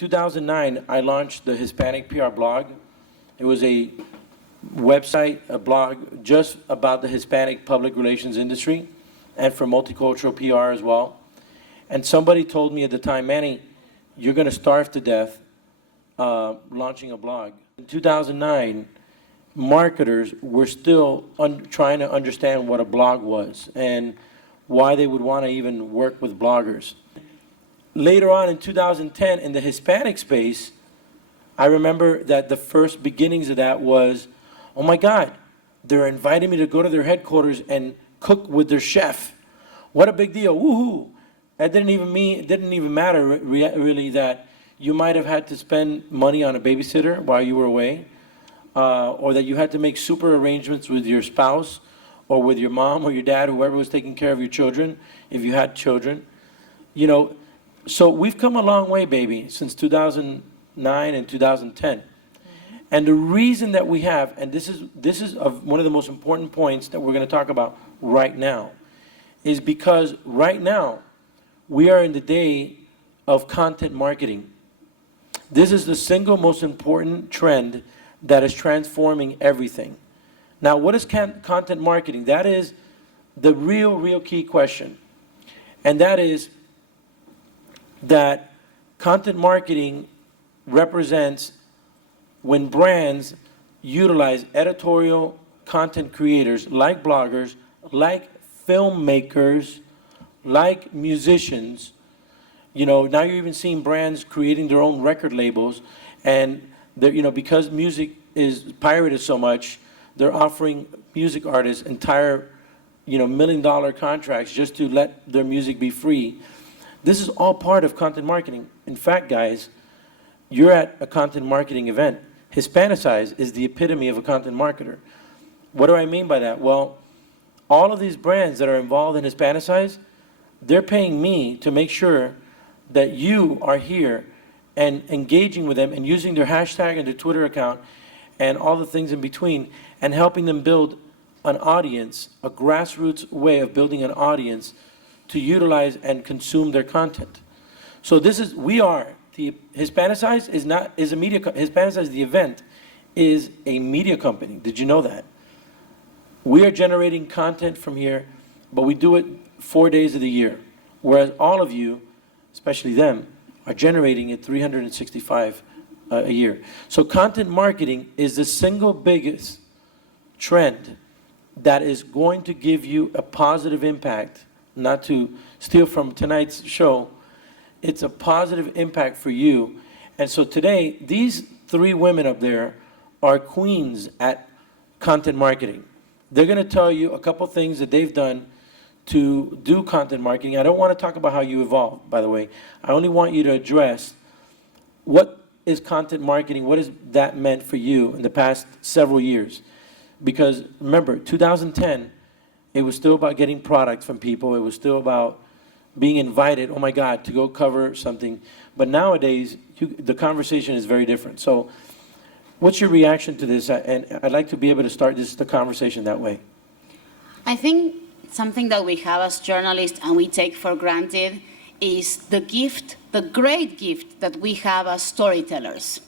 2009, I launched the Hispanic PR blog. It was a website, a blog, just about the Hispanic public relations industry and for multicultural PR as well. And somebody told me at the time, Manny, you're going to starve to death launching a blog. In 2009, marketers were still trying to understand what a blog was and why they would want to even work with bloggers. Later on in 2010, in the Hispanic space, I remember that the first beginnings of that was, oh my God, they're inviting me to go to their headquarters and cook with their chef. What a big deal, woohoo. That didn't even matter really that you might have had to spend money on a babysitter while you were away, or that you had to make super arrangements with your spouse or with your mom or your dad, whoever was taking care of your children, if you had children. You know, so we've come a long way, baby, since 2009 and 2010. And the reason that we have, and this is one of the most important points that we're going to talk about right now, is because right now we are in the day of content marketing. This is the single most important trend that is transforming everything. Now, what is content marketing? That is the real key question. And that is that content marketing represents when brands utilize editorial content creators like bloggers, like filmmakers, like musicians. You know, now you're even seeing brands creating their own record labels, and you know, because music is pirated so much, they're offering music artists entire, you know, $1 million contracts just to let their music be free. This is all part of content marketing. In fact, guys, you're at a content marketing event. Hispanicize is the epitome of a content marketer. What do I mean by that? Well, all of these brands that are involved in Hispanicize, they're paying me to make sure that you are here and engaging with them and using their hashtag and their Twitter account and all the things in between and helping them build an audience, a grassroots way of building an audience to utilize and consume their content. So the Hispanicize is a media, Hispanicize, the event, is a media company. Did you know that? We are generating content from here, but we do it 4 days of the year, whereas all of you, especially them, are generating it 365 a year. So content marketing is the single biggest trend that is going to give you a positive impact. Not to steal from tonight's show, it's a positive impact for you. And so today, these 3 women up there are queens at content marketing. They're going to tell you a couple things that they've done to do content marketing. I don't want to talk about how you evolved, by the way. I only want you to address what is content marketing, what has that meant for you in the past several years. Because remember, 2010, it was still about getting products from people. It was still about being invited, oh my God, to go cover something. But nowadays, the conversation is very different. So what's your reaction to this? And I'd like to be able to start the conversation that way. I think something that we have as journalists and we take for granted is the gift, the great gift that we have as storytellers.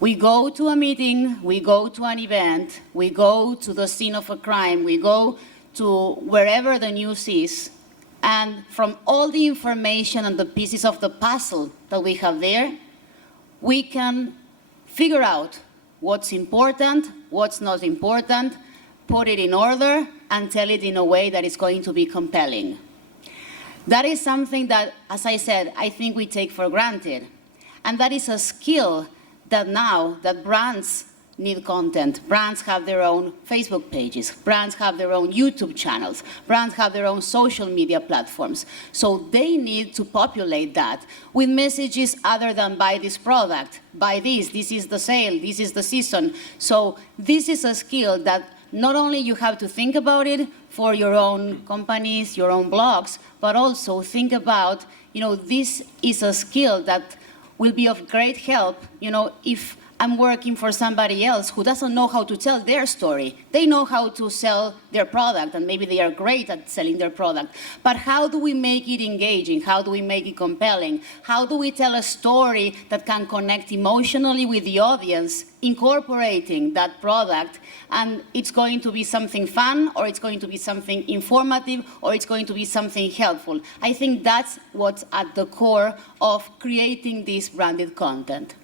We go to a meeting, we go to an event, we go to the scene of a crime, we go to wherever the news is, and from all the information and the pieces of the puzzle that we have there, we can figure out what's important, what's not important, put it in order, and tell it in a way that is going to be compelling. That is something that, as I said, I think we take for granted. And that is a skill that now that brands need content. Brands have their own Facebook pages. Brands have their own YouTube channels. Brands have their own social media platforms. So they need to populate that with messages other than buy this product, buy this is the sale, this is the season. So this is a skill that not only you have to think about it for your own companies, your own blogs, but also think about, this is a skill that will be of great help, if I'm working for somebody else who doesn't know how to tell their story. They know how to sell their product, and maybe they are great at selling their product. But how do we make it engaging? How do we make it compelling? How do we tell a story that can connect emotionally with the audience, incorporating that product? And it's going to be something fun, or it's going to be something informative, or it's going to be something helpful. I think that's what's at the core of creating this branded content.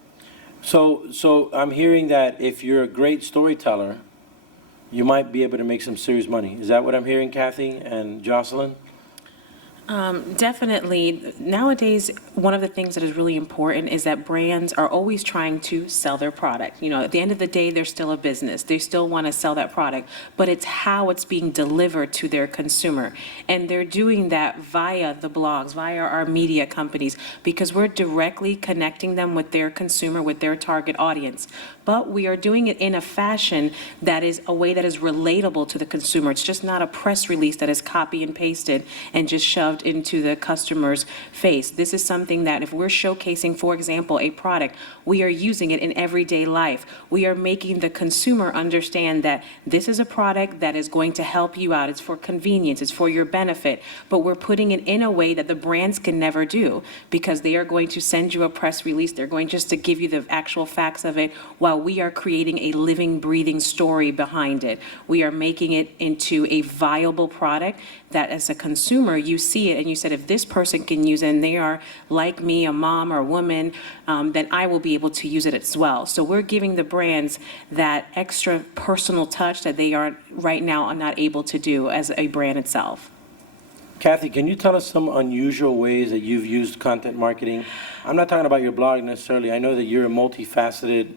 So I'm hearing that if you're a great storyteller, you might be able to make some serious money. Is that what I'm hearing, Kathy and Jocelyn? Definitely. Nowadays, one of the things that is really important is that brands are always trying to sell their product. You know, at the end of the day, they're still a business. They still want to sell that product, but it's how it's being delivered to their consumer. And they're doing that via the blogs, via our media companies, because we're directly connecting them with their consumer, with their target audience. But we are doing it in a fashion that is a way that is relatable to the consumer. It's just not a press release that is copy and pasted and just shoved into the customer's face. This is something that if we're showcasing, for example, a product, we are using it in everyday life. We are making the consumer understand that this is a product that is going to help you out. It's for convenience, it's for your benefit, but we're putting it in a way that the brands can never do, because they are going to send you a press release. They're going just to give you the actual facts of it, while we are creating a living, breathing story behind it. We are making it into a viable product that as a consumer, you see it and you said, if this person can use it and they are like me, a mom or a woman, then I will be able to use it as well. So we're giving the brands that extra personal touch that they are right now are not able to do as a brand itself. Kathy, can you tell us some unusual ways that you've used content marketing? I'm not talking about your blog necessarily. I know that you're a multifaceted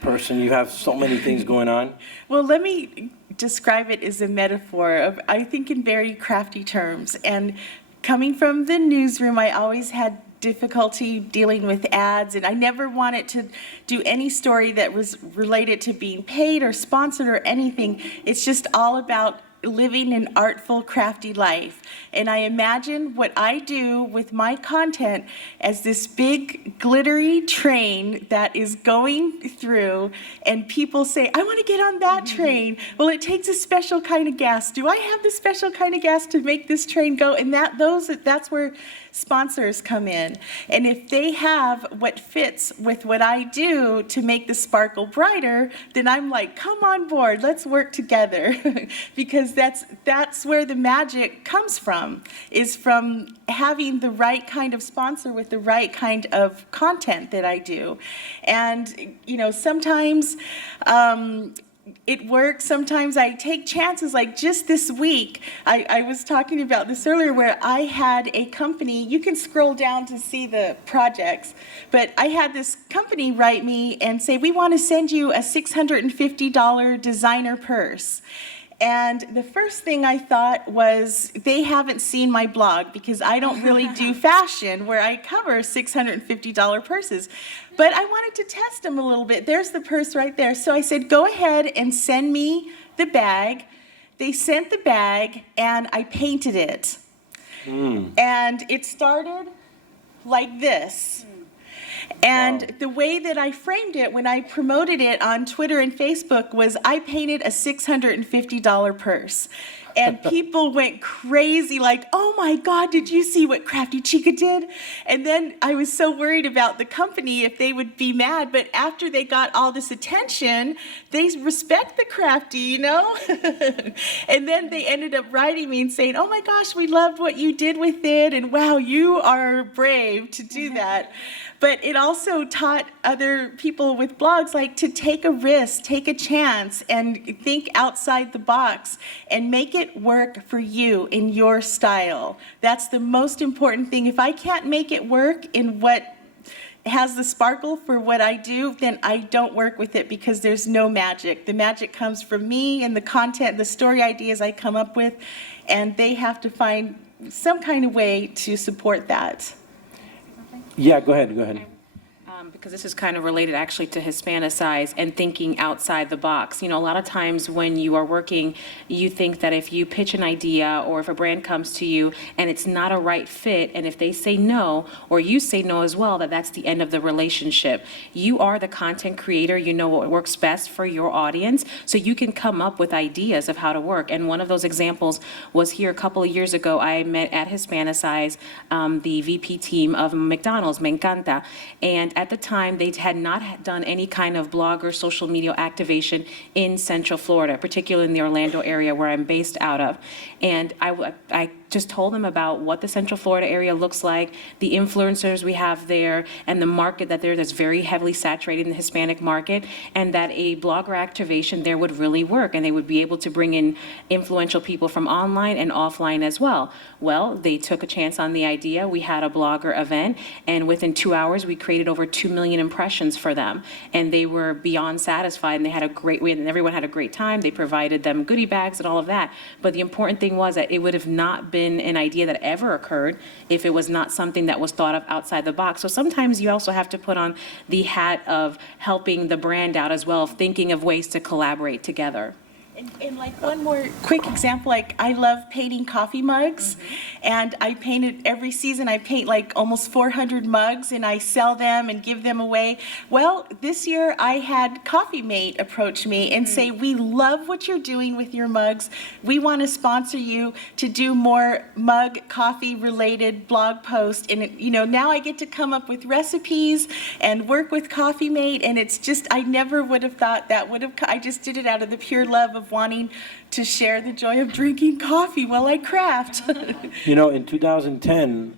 person. You have so many things going on. Well, let me describe it as a metaphor of, I think, in very crafty terms. And coming from the newsroom, I always had difficulty dealing with ads, and I never wanted to do any story that was related to being paid or sponsored or anything. It's just all about living an artful, crafty life. And I imagine what I do with my content as this big glittery train that is going through, and people say, I want to get on that train. Well, it takes a special kind of gas. Do I have the special kind of gas to make this train go? And that's where sponsors come in. And if they have what fits with what I do to make the sparkle brighter, then I'm like, come on board, let's work together. Because that's where the magic comes from, is from having the right kind of sponsor with the right kind of content that I do. And, you know, sometimes it works. Sometimes I take chances. Like just this week, I was talking about this earlier, where I had a company, you can scroll down to see the projects, but I had this company write me and say, we want to send you a $650 designer purse. And the first thing I thought was, they haven't seen my blog, because I don't really do fashion where I cover $650 purses. But I wanted to test them a little bit. There's the purse right there. So I said, go ahead and send me the bag. They sent the bag, and I painted it. And it started like this. And the way that I framed it when I promoted it on Twitter and Facebook was, I painted a $650 purse. And people went crazy, like, oh my God, did you see what Crafty Chica did? And then I was so worried about the company, if they would be mad. But after they got all this attention, they respect the crafty, you know? And then they ended up writing me and saying, oh my gosh, we loved what you did with it. And wow, you are brave to do that. But it also taught other people with blogs, like, to take a risk, take a chance, and think outside the box and make it work for you in your style. That's the most important thing. If I can't make it work in what has the sparkle for what I do, then I don't work with it, because there's no magic. The magic comes from me and the content, the story ideas I come up with, and they have to find some kind of way to support that. Yeah, go ahead. Because this is kind of related actually to Hispanicize and thinking outside the box. You know, a lot of times when you are working, you think that if you pitch an idea or if a brand comes to you and it's not a right fit, and if they say no, or you say no as well, that that's the end of the relationship. You are the content creator, you know what works best for your audience, so you can come up with ideas of how to work. And one of those examples was here a couple of years ago. I met at Hispanicize the VP team of McDonald's, Me Encanta, and at the time, they had not done any kind of blog or social media activation in Central Florida, particularly in the Orlando area where I'm based out of. And I just told them about what the Central Florida area looks like, the influencers we have there, and the market that's very heavily saturated in the Hispanic market, and that a blogger activation there would really work, and they would be able to bring in influential people from online and offline as well. Well, they took a chance on the idea. We had a blogger event, and within 2 hours, we created over 2 million impressions for them, and they were beyond satisfied, and they had and everyone had a great time. They provided them goodie bags and all of that. But the important thing was that it would have not been an idea that ever occurred if it was not something that was thought of outside the box. So sometimes you also have to put on the hat of helping the brand out as well, of thinking of ways to collaborate together. And like one more quick example, like I love painting coffee mugs, and I paint it every season. I paint like almost 400 mugs, and I sell them and give them away. Well, this year I had Coffee Mate approach me and say, we love what you're doing with your mugs. We want to sponsor you to do more mug coffee related blog posts. And you know, now I get to come up with recipes and work with Coffee Mate, and it's just, I never would have thought that would have, I just did it out of the pure love of wanting to share the joy of drinking coffee while I craft. You know, in 2010,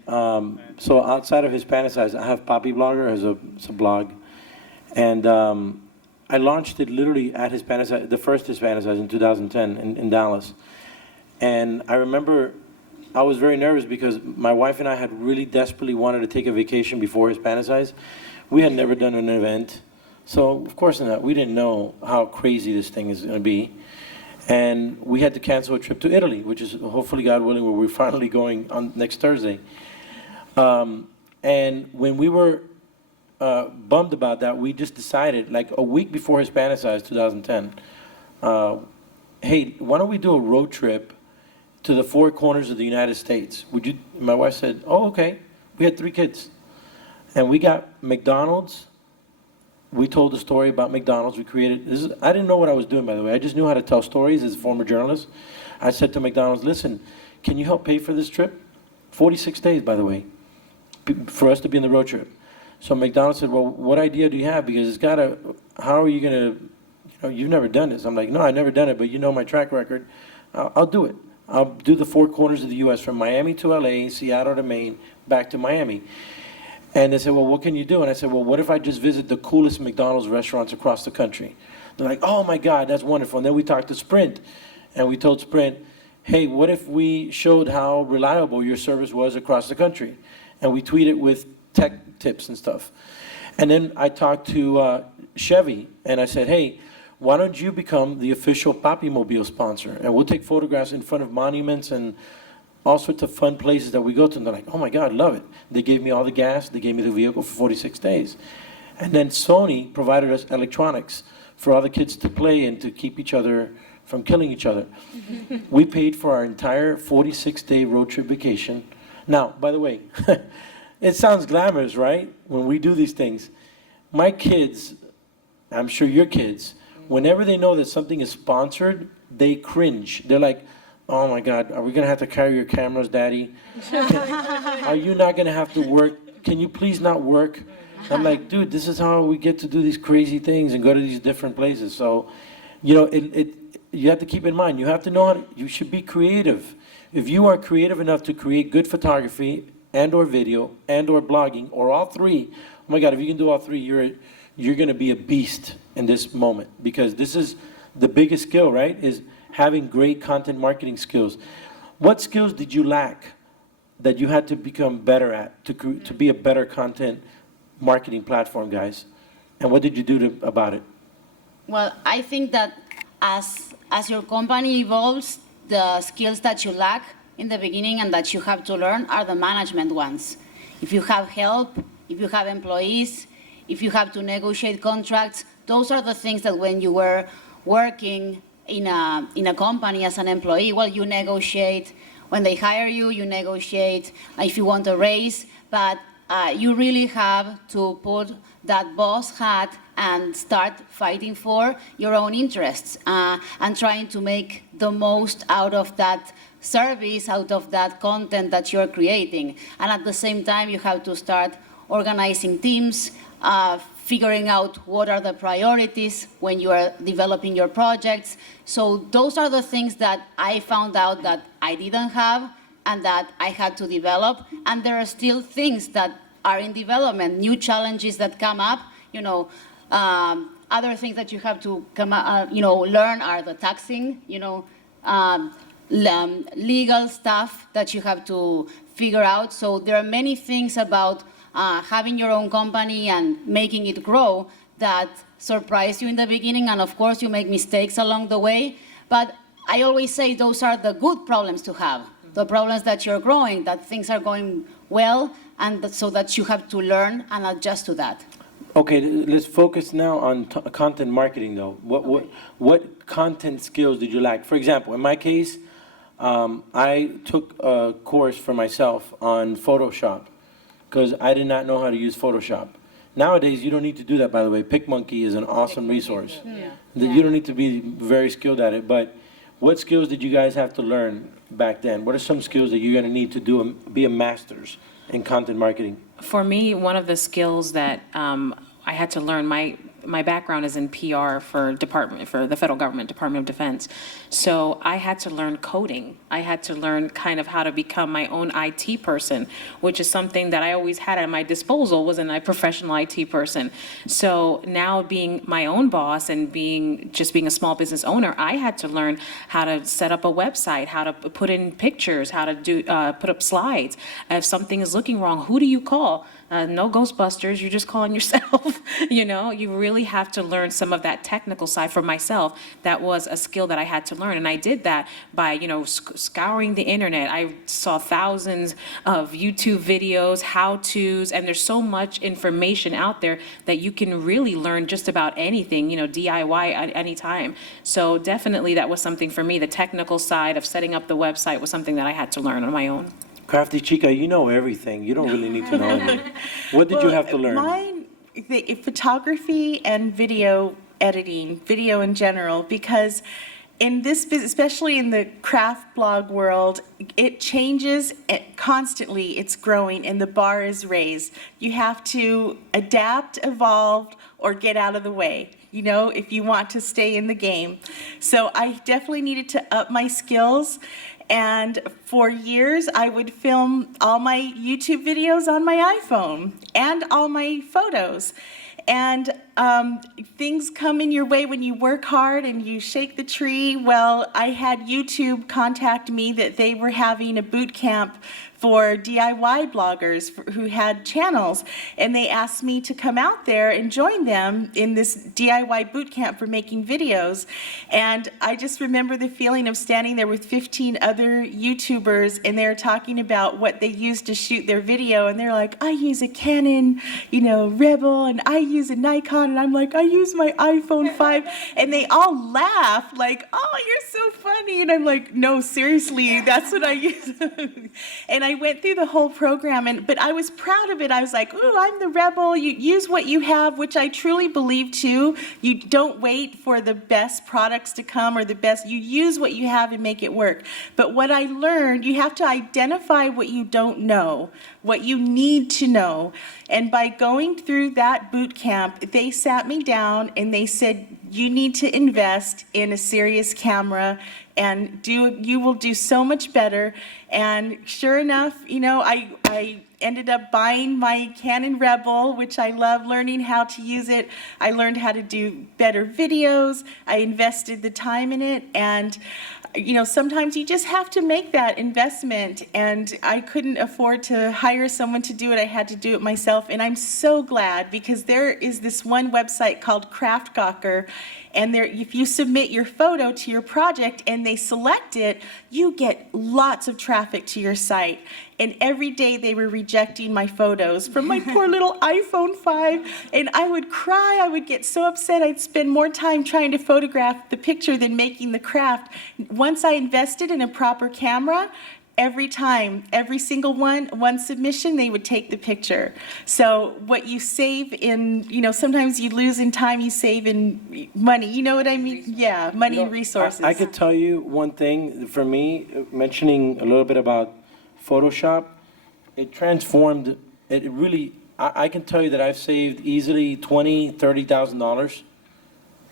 so outside of Hispanicize, I have Poppy Blogger as a blog, and I launched it literally at Hispanicize, the first Hispanicize in 2010 in Dallas. And I remember I was very nervous because my wife and I had really desperately wanted to take a vacation before Hispanicize. We had never done an event, so of course not. We didn't know how crazy this thing is going to be. And we had to cancel a trip to Italy, which is hopefully, God willing, where we're finally going on next Thursday. And when we were bummed about that, we just decided, like a week before Hispanicize 2010, hey, why don't we do a road trip to the four corners of the United States? Would you? My wife said, oh, okay. We had 3 kids. And we got McDonald's. We told the story about McDonald's. We created this. I didn't know what I was doing, by the way. I just knew how to tell stories as a former journalist. I said to McDonald's, listen, can you help pay for this trip? 46 days, by the way, for us to be on the road trip. So McDonald's said, well, what idea do you have? Because it's got to, how are you going to, you know, you've never done this. I'm like, no, I've never done it, but you know my track record. I'll do it. I'll do the 4 corners of the U.S. from Miami to L.A., Seattle to Maine, back to Miami. And they said, well, what can you do? And I said, well, what if I just visit the coolest McDonald's restaurants across the country? They're like, oh my God, that's wonderful. And then we talked to Sprint, and we told Sprint, hey, what if we showed how reliable your service was across the country? And we tweeted with tech tips and stuff. And then I talked to Chevy, and I said, hey, why don't you become the official Papi Mobile sponsor? And we'll take photographs in front of monuments and all sorts of fun places that we go to. And they're like, oh my God, love it. They gave me all the gas. They gave me the vehicle for 46 days. And then Sony provided us electronics for all the kids to play and to keep each other from killing each other. We paid for our entire 46-day road trip vacation. Now, by the way, it sounds glamorous, right? When we do these things. My kids, I'm sure your kids, whenever they know that something is sponsored, they cringe. They're like, oh my God, are we going to have to carry your cameras, Daddy? Are you not going to have to work? Can you please not work? I'm like, dude, this is how we get to do these crazy things and go to these different places. So, you know, you have to keep in mind, you have to know how you should be creative. If you are creative enough to create good photography and or video and or blogging or all 3, oh my God, if you can do all 3, you're going to be a beast in this moment, because this is the biggest skill, right? Is having great content marketing skills. What skills did you lack that you had to become better at to be a better content marketing platform, guys? And what did you do about it? Well, I think that as your company evolves, the skills that you lack in the beginning and that you have to learn are the management ones. If you have help, if you have employees, if you have to negotiate contracts, those are the things that when you were working in a company as an employee, well, you negotiate. When they hire you, you negotiate if you want a raise, but you really have to put that boss hat and start fighting for your own interests and trying to make the most out of that service, out of that content that you're creating. And at the same time, you have to start organizing teams, figuring out what are the priorities when you are developing your projects. So those are the things that I found out that I didn't have and that I had to develop. And there are still things that are in development, new challenges that come up. Other things that you have to learn are the taxing, legal stuff that you have to figure out. So there are many things about having your own company and making it grow that surprise you in the beginning, and of course you make mistakes along the way. But I always say those are the good problems to have, the problems that you're growing, that things are going well, and so that you have to learn and adjust to that. Okay, let's focus now on content marketing, though. What content skills did you lack? For example, in my case, I took a course for myself on Photoshop because I did not know how to use Photoshop. Nowadays, you don't need to do that, by the way. PicMonkey is an awesome resource. You don't need to be very skilled at it, but what skills did you guys have to learn back then? What are some skills that you're going to need to do and be a master's in content marketing? For me, one of the skills that I had to learn, my background is in PR for the federal government, Department of Defense. So I had to learn coding. I had to learn kind of how to become my own IT person, which is something that I always had at my disposal, wasn't a professional IT person. So now being my own boss and being a small business owner, I had to learn how to set up a website, how to put in pictures, how to put up slides. If something is looking wrong, who do you call? No Ghostbusters, you're just calling yourself. You really have to learn some of that technical side for myself. That was a skill that I had to learn. And I did that by, scouring the internet. I saw thousands of YouTube videos, how-tos, and there's so much information out there that you can really learn just about anything, DIY at any time. So definitely that was something for me. The technical side of setting up the website was something that I had to learn on my own. Crafty Chica, you know everything. You don't really need to know anything. What did you have to learn? Mine, photography and video editing, video in general, because in this business, especially in the craft blog world, it changes constantly. It's growing and the bar is raised. You have to adapt, evolve, or get out of the way, if you want to stay in the game. So I definitely needed to up my skills. And for years, I would film all my YouTube videos on my iPhone and all my photos. And things come in your way when you work hard and you shake the tree. Well, I had YouTube contact me that they were having a boot camp for DIY bloggers who had channels, and they asked me to come out there and join them in this DIY boot camp for making videos. And I just remember the feeling of standing there with 15 other YouTubers, and they're talking about what they use to shoot their video, and they're like, I use a Canon, Rebel, and I use a Nikon, and I'm like, I use my iPhone 5, and they all laugh like, oh, you're so funny, and I'm like, no, seriously, that's what I use. And I went through the whole program, but I was proud of it. I was like, ooh, I'm the rebel. You use what you have, which I truly believe too. You don't wait for the best products to come or the best. You use what you have and make it work. But what I learned, you have to identify what you don't know, what you need to know. And by going through that boot camp, they sat me down and they said, you need to invest in a serious camera and you will do so much better. And sure enough, I ended up buying my Canon Rebel, which I love learning how to use it. I learned how to do better videos. I invested the time in it. And, sometimes you just have to make that investment. And I couldn't afford to hire someone to do it. I had to do it myself. And I'm so glad because there is this one website called Craft Gawker. And there, if you submit your photo to your project and they select it, you get lots of traffic to your site. And every day they were rejecting my photos from my poor little iPhone 5. And I would cry, I would get so upset, I'd spend more time trying to photograph the picture than making the craft. Once I invested in a proper camera, every time, every single one submission, they would take the picture. So what you save in, sometimes you lose in time, you save in money. You know what I mean? Yeah, money and resources. I could tell you one thing, for me, mentioning a little bit about Photoshop, it transformed, it really, I can tell you that I've saved easily $20,000, $30,000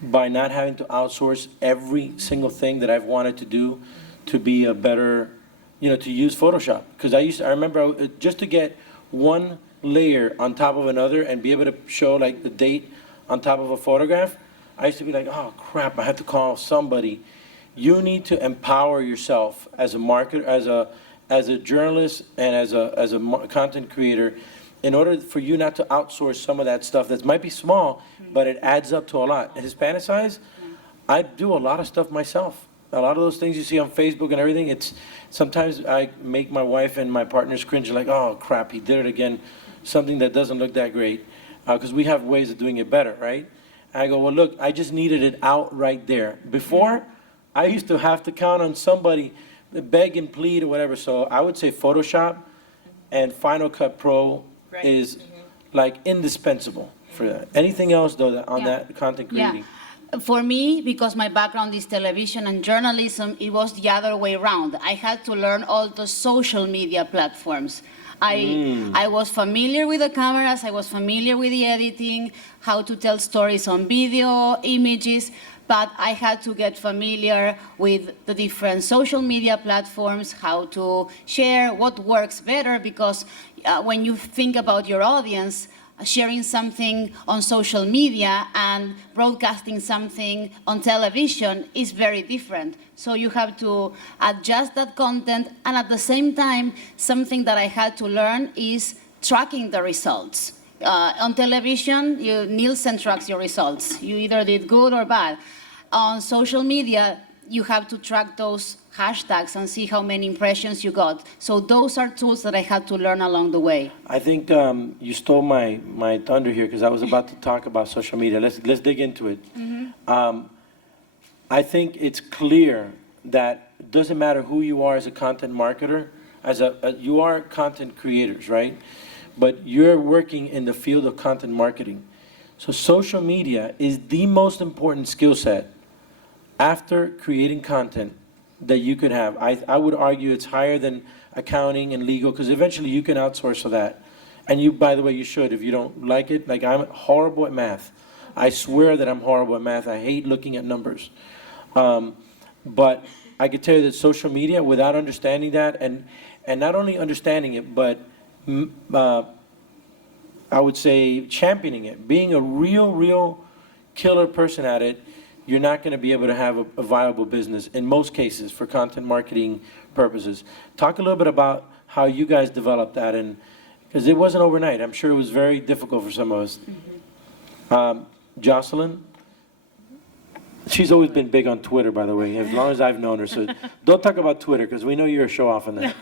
by not having to outsource every single thing that I've wanted to do to be a better, to use Photoshop. Because I remember just to get one layer on top of another and be able to show like the date on top of a photograph, I used to be like, oh crap, I have to call somebody. You need to empower yourself as a marketer, as a journalist and as a content creator, in order for you not to outsource some of that stuff that might be small, but it adds up to a lot. Hispanicize, I do a lot of stuff myself. A lot of those things you see on Facebook and everything, sometimes I make my wife and my partners cringe, like, oh crap, he did it again, something that doesn't look that great, because we have ways of doing it better, right? And I go, well look, I just needed it out right there. Before, I used to have to count on somebody, beg and plead or whatever, so I would say Photoshop and Final Cut Pro is like indispensable for that. Anything else though on that content creating? Yeah. For me, because my background is television and journalism, it was the other way around. I had to learn all the social media platforms. I was familiar with the cameras, I was familiar with the editing, how to tell stories on video, images, but I had to get familiar with the different social media platforms, how to share what works better, because when you think about your audience, sharing something on social media and broadcasting something on television is very different. So you have to adjust that content, and at the same time, something that I had to learn is tracking the results. On television, Nielsen tracks your results. You either did good or bad. On social media, you have to track those hashtags and see how many impressions you got. So those are tools that I had to learn along the way. I think you stole my thunder here, because I was about to talk about social media. Let's dig into it. I think it's clear that it doesn't matter who you are as a content marketer, you are content creators, right? But you're working in the field of content marketing. So social media is the most important skill set after creating content that you could have. I would argue it's higher than accounting and legal, because eventually you can outsource for that. And you, by the way, you should if you don't like it. Like, I'm horrible at math. I swear that I'm horrible at math. I hate looking at numbers. But I could tell you that social media, without understanding that, and not only understanding it, but I would say championing it, being a real killer person at it, you're not going to be able to have a viable business in most cases for content marketing purposes. Talk a little bit about how you guys developed that, and because it wasn't overnight. I'm sure it was very difficult for some of us. Jocelyn? She's always been big on Twitter, by the way, as long as I've known her. So don't talk about Twitter, because we know you're a show-off on that.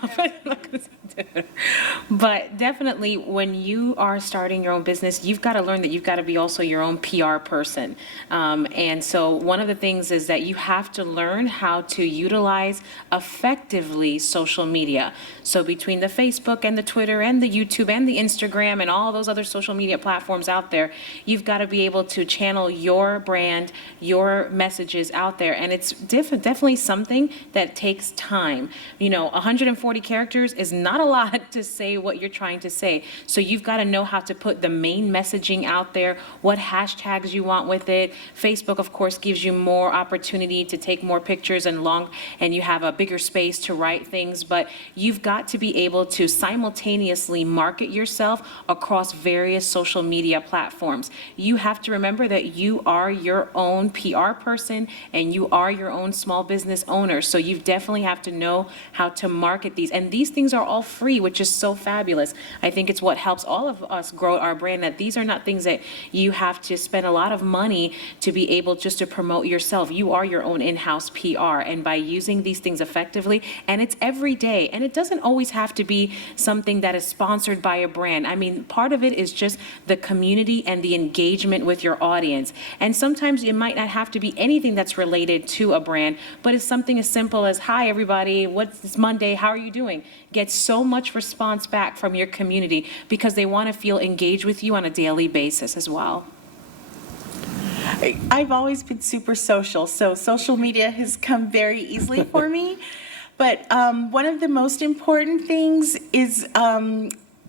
But definitely, when you are starting your own business, you've got to learn that you've got to be also your own PR person. And so one of the things is that you have to learn how to utilize effectively social media. So between the Facebook and the Twitter and the YouTube and the Instagram and all those other social media platforms out there, you've got to be able to channel your brand, your messages out there. And it's definitely something that takes time. 140 characters is not a lot to say what you're trying to say. So you've got to know how to put the main messaging out there, what hashtags you want with it. Facebook, of course, gives you more opportunity to take more pictures and you have a bigger space to write things, but you've got to be able to simultaneously market yourself across various social media platforms. You have to remember that you are your own PR person person and you are your own small business owner. So you definitely have to know how to market these. And these things are all free, which is so fabulous. I think it's what helps all of us grow our brand, that these are not things that you have to spend a lot of money to be able just to promote yourself. You are your own in-house PR. And by using these things effectively, and it's every day, and it doesn't always have to be something that is sponsored by a brand. I mean, part of it is just the community and the engagement with your audience. And sometimes it might not have to be anything that's related to a brand, but it's something as simple as, hi, everybody, it's Monday, how are you doing? Get so much response back from your community because they want to feel engaged with you on a daily basis as well. I've always been super social, so social media has come very easily for me. But one of the most important things is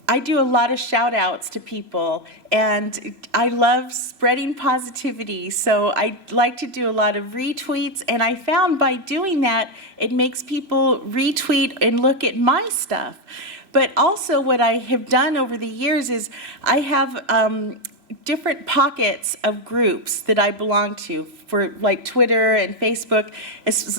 I do a lot of shout outs to people, and I love spreading positivity. So I like to do a lot of retweets, and I found by doing that, it makes people retweet and look at my stuff. But also what I have done over the years is I have different pockets of groups that I belong to for like Twitter and Facebook.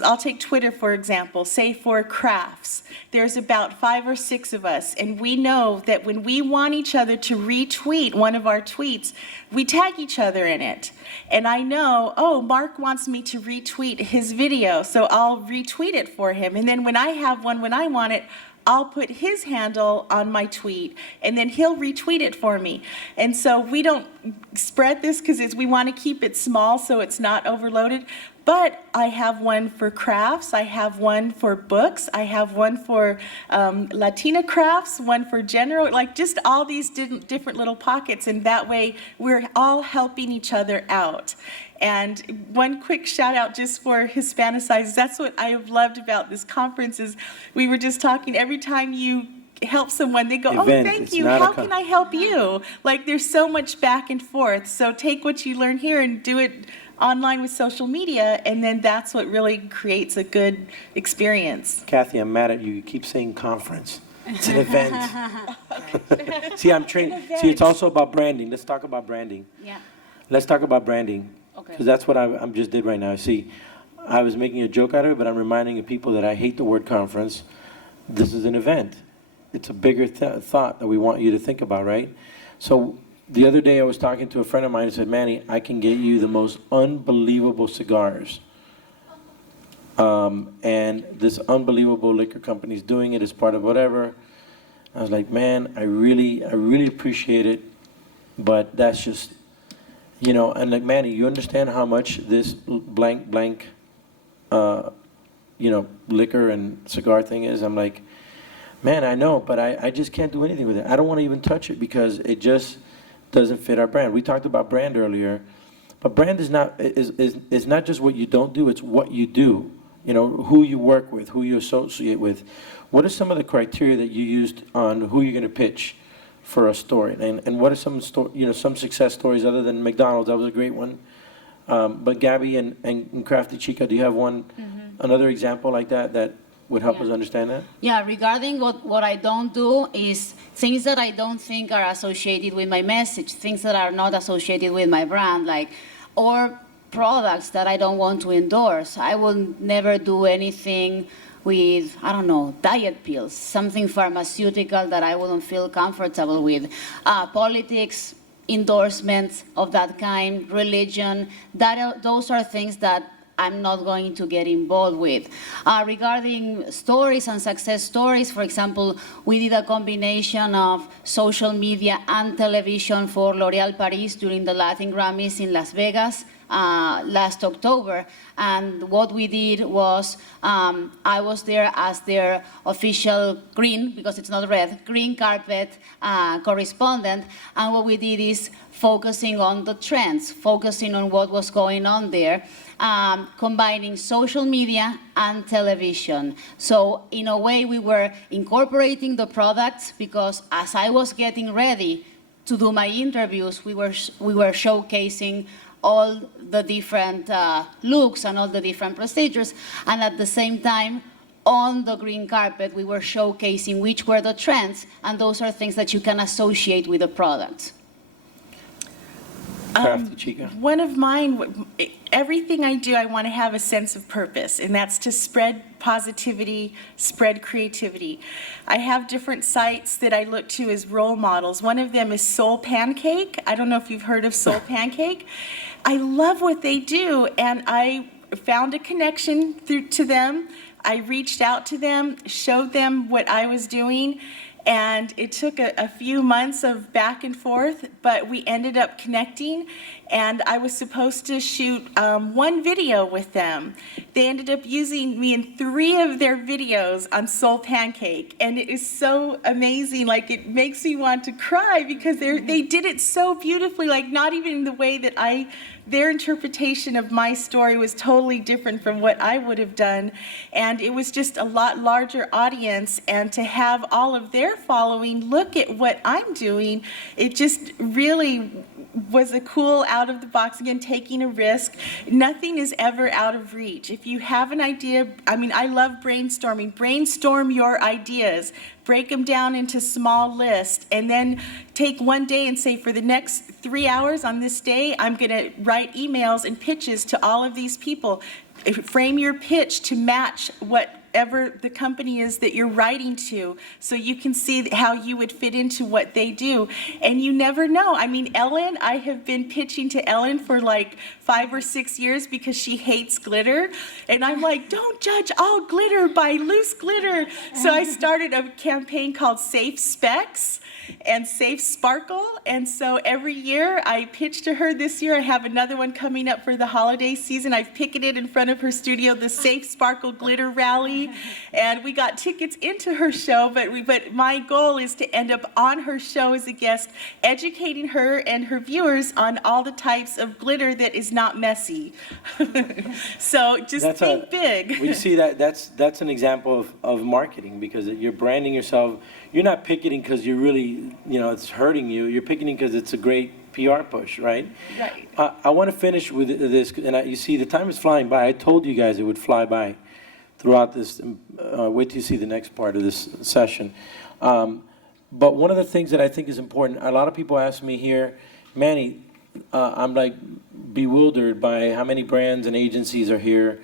I'll take Twitter, for example, say for crafts. There's about 5 or 6 of us, and we know that when we want each other to retweet one of our tweets, we tag each other in it. And I know, oh, Mark wants me to retweet his video, so I'll retweet it for him. And then when I have one, when I want it, I'll put his handle on my tweet, and then he'll retweet it for me. And so we don't spread this because we want to keep it small so it's not overloaded. But I have one for crafts, I have one for books, I have one for Latina crafts, one for general, like just all these different little pockets, and that way we're all helping each other out. And one quick shout out just for Hispanicize, that's what I have loved about this conference is we were just talking, every time you help someone, they go, oh, thank you, how can I help you? Like there's so much back and forth. So take what you learn here and do it online with social media, and then that's what really creates a good experience. Kathy, I'm mad at you. You keep saying conference. It's an event. See, I'm trained. See, it's also about branding. Let's talk about branding. Yeah. Let's talk about branding. Okay. Because that's what I just did right now. See, I was making a joke out of it, but I'm reminding people that I hate the word conference. This is an event. It's a bigger thought that we want you to think about, right? So the other day I was talking to a friend of mine and said, Manny, I can get you the most unbelievable cigars. And this unbelievable liquor company is doing it as part of whatever. I was like, man, I really appreciate it, but that's just, you know, and like, Manny, you understand how much this blank, you know, liquor and cigar thing is? I'm like, man, I know, but I just can't do anything with it. I don't want to even touch it because it just doesn't fit our brand. We talked about brand earlier, but brand is not just what you don't do, it's what you do. You know, who you work with, who you associate with. What are some of the criteria that you used on who you're going to pitch for a story? And what are some some success stories other than McDonald's? That was a great one. But Gabby and Crafty Chica, do you have one, another example like that would help us understand that? Yeah, regarding what I don't do is things that I don't think are associated with my message, things that are not associated with my brand, like, or products that I don't want to endorse. I will never do anything with, I don't know, diet pills, something pharmaceutical that I wouldn't feel comfortable with. Politics, endorsements of that kind, religion, those are things that I'm not going to get involved with. Regarding stories and success stories, for example, we did a combination of social media and television for L'Oréal Paris during the Latin Grammys in Las Vegas last October. And what we did was, I was there as their official green, because it's not red, green carpet correspondent. And what we did is focusing on the trends, focusing on what was going on there. Combining social media and television. So in a way we were incorporating the products, because as I was getting ready to do my interviews, we were showcasing all the different looks and all the different procedures, and at the same time on the green carpet we were showcasing which were the trends, and those are things that you can associate with the product. Crafty Chica. One of mine, everything I do, I want to have a sense of purpose, and that's to spread positivity, spread creativity. I have different sites that I look to as role models. One of them is Soul Pancake. I don't know if you've heard of Soul Pancake. I love what they do, and I found a connection to them. I reached out to them, showed them what I was doing, and it took a few months of back and forth, but we ended up connecting, and I was supposed to shoot one video with them. They ended up using me in 3 of their videos on Soul Pancake, and it is so amazing. Like, it makes me want to cry because they did it so beautifully, like not even the way that their interpretation of my story was totally different from what I would have done, and it was just a lot larger audience, and to have all of their following look at what I'm doing, it just really was a cool out of the box, again, taking a risk. Nothing is ever out of reach. If you have an idea, I mean, I love brainstorming. Brainstorm your ideas. Break them down into small lists, and then take one day and say, for the next 3 hours on this day, I'm going to write emails and pitches to all of these people. Frame your pitch to match whatever the company is that you're writing to, so you can see how you would fit into what they do. And you never know. I mean, Ellen, I have been pitching to Ellen for like 5 or 6 years because she hates glitter. And I'm like, don't judge all glitter by loose glitter. So I started a campaign called Safe Specs and Safe Sparkle. And so every year I pitch to her. This year I have another one coming up for the holiday season. I've picketed in front of her studio the Safe Sparkle Glitter Rally, and we got tickets into her show, but my goal is to end up on her show as a guest, educating her and her viewers on all the types of glitter that is not messy. So just think big. We see that's an example of marketing, because you're branding yourself. You're not picketing because you're really, it's hurting you. You're picketing because it's a great PR push, right? Right. I want to finish with this, and you see the time is flying by. I told you guys it would fly by throughout this. Wait till you see the next part of this session. But one of the things that I think is important, a lot of people ask me here, Manny, I'm like bewildered by how many brands and agencies are here.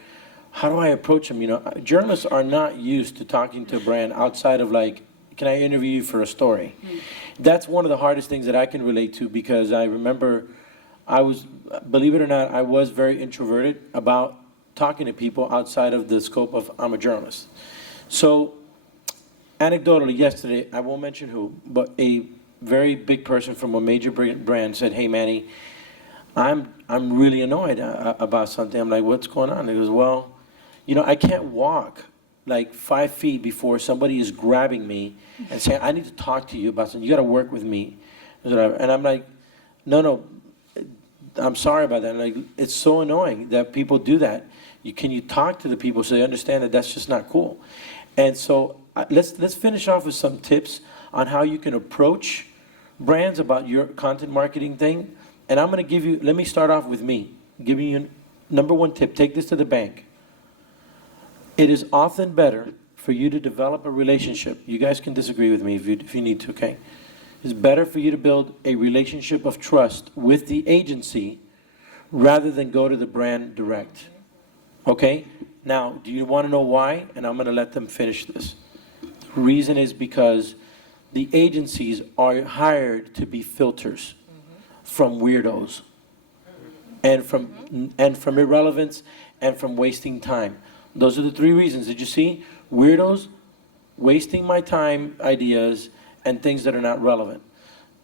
How do I approach them? Journalists are not used to talking to a brand outside of like, can I interview you for a story? That's one of the hardest things that I can relate to, because I remember believe it or not, I was very introverted about talking to people outside of the scope of I'm a journalist. So anecdotally, yesterday, I won't mention who, but a very big person from a major brand said, hey, Manny, I'm really annoyed about something. I'm like, what's going on? He goes, well, I can't walk like 5 feet before somebody is grabbing me and saying, I need to talk to you about something. You got to work with me. And I'm like, no, I'm sorry about that. And like, it's so annoying that people do that. Can you talk to the people so they understand that that's just not cool? And so let's finish off with some tips on how you can approach brands about your content marketing thing. And I'm going to give you, let me start off with me, giving you number 1 tip. Take this to the bank. It is often better for you to develop a relationship. You guys can disagree with me if you need to, okay? It's better for you to build a relationship of trust with the agency rather than go to the brand direct, okay? Now, do you want to know why? And I'm going to let them finish this. The reason is because the agencies are hired to be filters from weirdos and from irrelevance and from wasting time. Those are the 3 reasons. Did you see? Weirdos, wasting my time ideas, and things that are not relevant.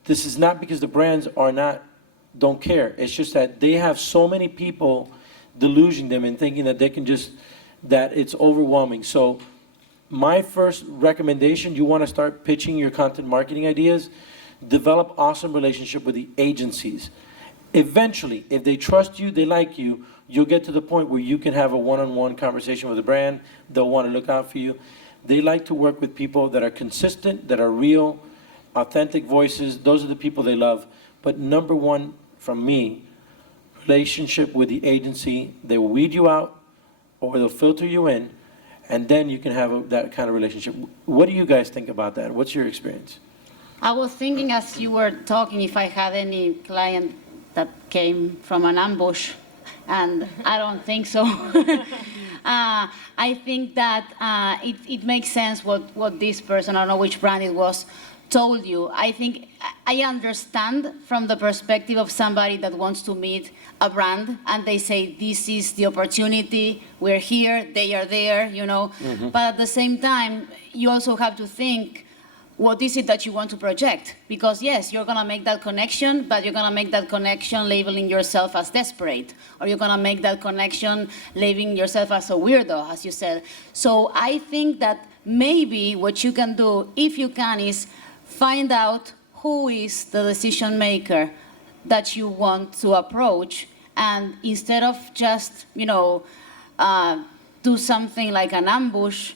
This is not because the brands don't care. It's just that they have so many people deluging them and thinking that they can that it's overwhelming. So my first recommendation, you want to start pitching your content marketing ideas, develop awesome relationship with the agencies. Eventually, if they trust you, they like you, you'll get to the point where you can have a one-on-one conversation with a brand. They'll want to look out for you. They like to work with people that are consistent, that are real, authentic voices. Those are the people they love. But number 1 from me, relationship with the agency. They will weed you out or they'll filter you in, and then you can have that kind of relationship. What do you guys think about that? What's your experience? I was thinking as you were talking if I had any client that came from an ambush, and I don't think so. I think that it makes sense what this person, I don't know which brand it was, told you. I think I understand from the perspective of somebody that wants to meet a brand and they say, this is the opportunity, we're here, they are there, you know. But at the same time, you also have to think, what is it that you want to project? Because yes, you're gonna make that connection, but you're gonna make that connection labeling yourself as desperate, or you're gonna make that connection labeling yourself as a weirdo, as you said. So I think that maybe what you can do, if you can, is find out who is the decision maker that you want to approach, and instead of just, you know, do something like an ambush,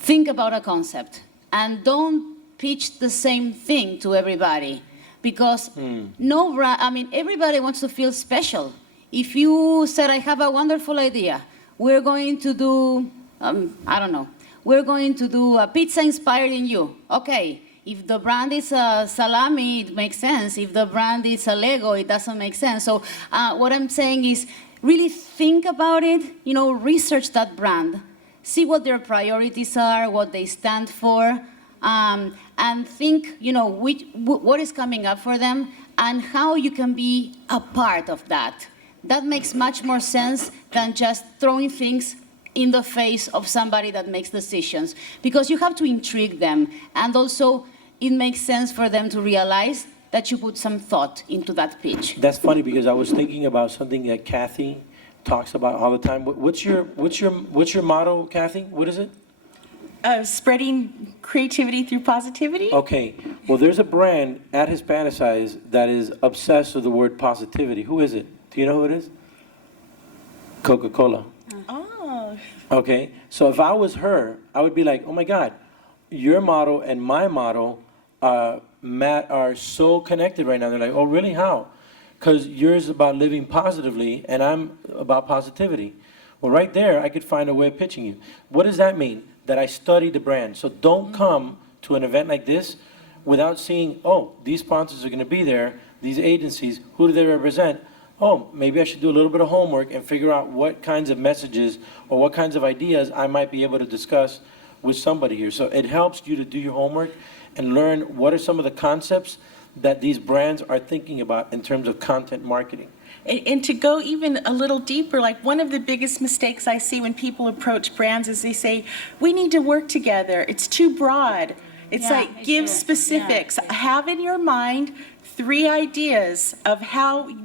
think about a concept. And don't pitch the same thing to everybody, because no brand, I mean, everybody wants to feel special. If you said, I have a wonderful idea, we're going to do, I don't know, we're going to do a pizza inspired in you. Okay, if the brand is a salami, it makes sense. If the brand is a Lego, it doesn't make sense. So what I'm saying is really think about it, you know, research that brand. See what their priorities are, what they stand for, and think, you know, what is coming up for them and how you can be a part of that. That makes much more sense than just throwing things in the face of somebody that makes decisions, because you have to intrigue them, and also it makes sense for them to realize that you put some thought into that pitch. That's funny, because I was thinking about something that Kathy talks about all the time. What's your motto, Kathy? What is it? Spreading creativity through positivity. Okay. Well, there's a brand at Hispanicize that is obsessed with the word positivity. Who is it? Do you know who it is? Coca-Cola. Oh. Okay. So if I was her, I would be like, oh my God, your motto and my motto, Matt, are so connected right now. They're like, oh really? How? Because yours is about living positively, and I'm about positivity. Well, right there, I could find a way of pitching you. What does that mean? That I study the brand. So don't come to an event like this without seeing, oh, these sponsors are going to be there, these agencies, who do they represent? Oh, maybe I should do a little bit of homework and figure out what kinds of messages or what kinds of ideas I might be able to discuss with somebody here. So it helps you to do your homework and learn what are some of the concepts that these brands are thinking about in terms of content marketing. And to go even a little deeper, like one of the biggest mistakes I see when people approach brands is they say, we need to work together. It's too broad. It's Yeah, like, give specifics. Have in your mind 3 ideas of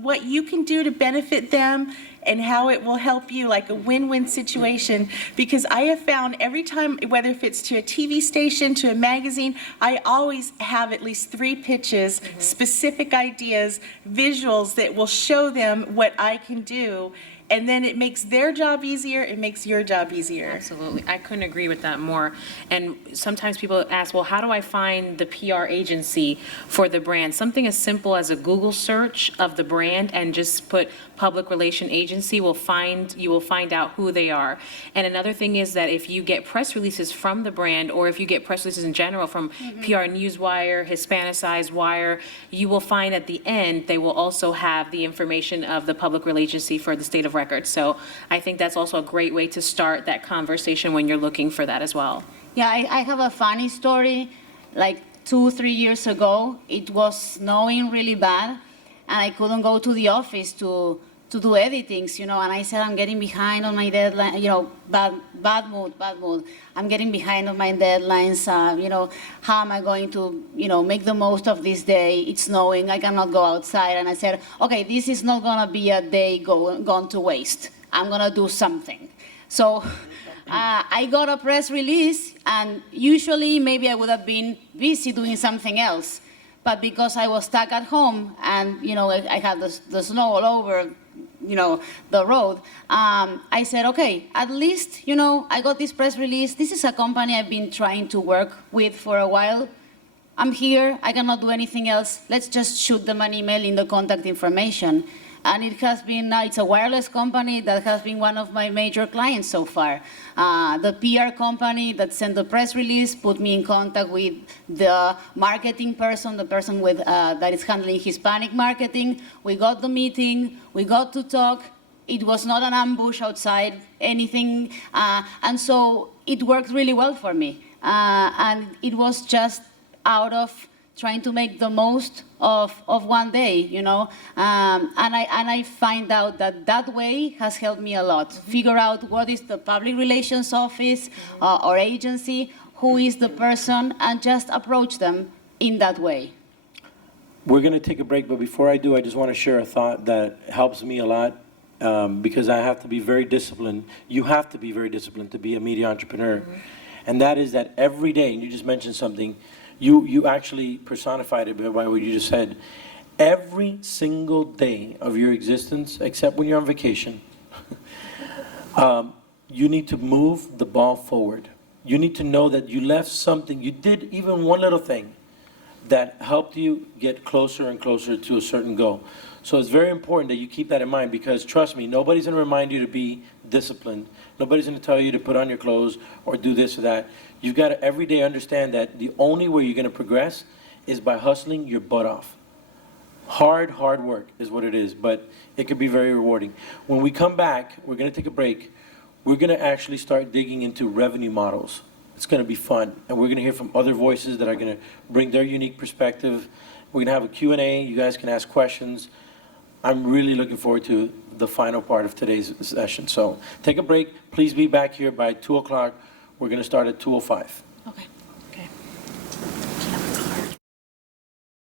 what you can do to benefit them and how it will help you, like a win-win situation. Because I have found every time, whether if it's to a TV station, to a magazine, I always have at least 3 pitches, specific ideas, visuals that will show them what I can do. And then it makes their job easier, it makes your job easier. Absolutely. I couldn't agree with that more. And sometimes people ask, well, how do I find the PR agency for the brand? Something as simple as a Google search of the brand and just put public relation agency you will find out who they are. And another thing is that if you get press releases from the brand, or if you get press releases in general from PR Newswire, Hispanicize Wire, you will find at the end they will also have the information of the public relations agency for the state of records. So I think that's also a great way to start that conversation when you're looking for that as well. Yeah, I have a funny story. Like 2-3 years ago, it was snowing really bad, and I couldn't go to the office to do editings, you know, and I said, I'm getting behind on my deadline, you know, bad mood. I'm getting behind on my deadlines, you know, how am I going to, you know, make the most of this day? It's snowing, I cannot go outside. And I said, okay, this is not gonna be a day gone to waste. I'm gonna do something. So I got a press release, and usually maybe I would have been busy doing something else. But because I was stuck at home and, you know, I had the snow all over, you know, the road, I said, okay, at least, you know, I got this press release. This is a company I've been trying to work with for a while. I'm here, I cannot do anything else. Let's just shoot them an email in the contact information. And it has been, it's a wireless company that has been one of my major clients so far. The PR company that sent the press release put me in contact with the marketing person, the person with, that is handling Hispanic marketing. We got the meeting, we got to talk. It was not an ambush outside, anything. And so it worked really well for me. And it was just out of trying to make the most of one day, you know. And I find out that that way has helped me a lot. Figure out what is the public relations office or agency, who is the person, and just approach them in that way. We're going to take a break, but before I do, I just want to share a thought that helps me a lot because I have to be very disciplined. You have to be very disciplined to be a media entrepreneur. And that is that every day, and you just mentioned something, you actually personified it by what you just said. Every single day of your existence, except when you're on vacation, you need to move the ball forward. You need to know that you left something, you did even one little thing that helped you get closer and closer to a certain goal. So it's very important that you keep that in mind because trust me, nobody's going to remind you to be disciplined. Nobody's going to tell you to put on your clothes or do this or that. You've got to every day understand that the only way you're going to progress is by hustling your butt off. Hard work is what it is, but it could be very rewarding. When we come back, we're going to take a break. We're going to actually start digging into revenue models. It's going to be fun, and we're going to hear from other voices that are going to bring their unique perspective. We're going to have a Q&A. You guys can ask questions. I'm really looking forward to the final part of today's session. So take a break. Please be back here by 2 o'clock. We're going to start at 2:05. Okay.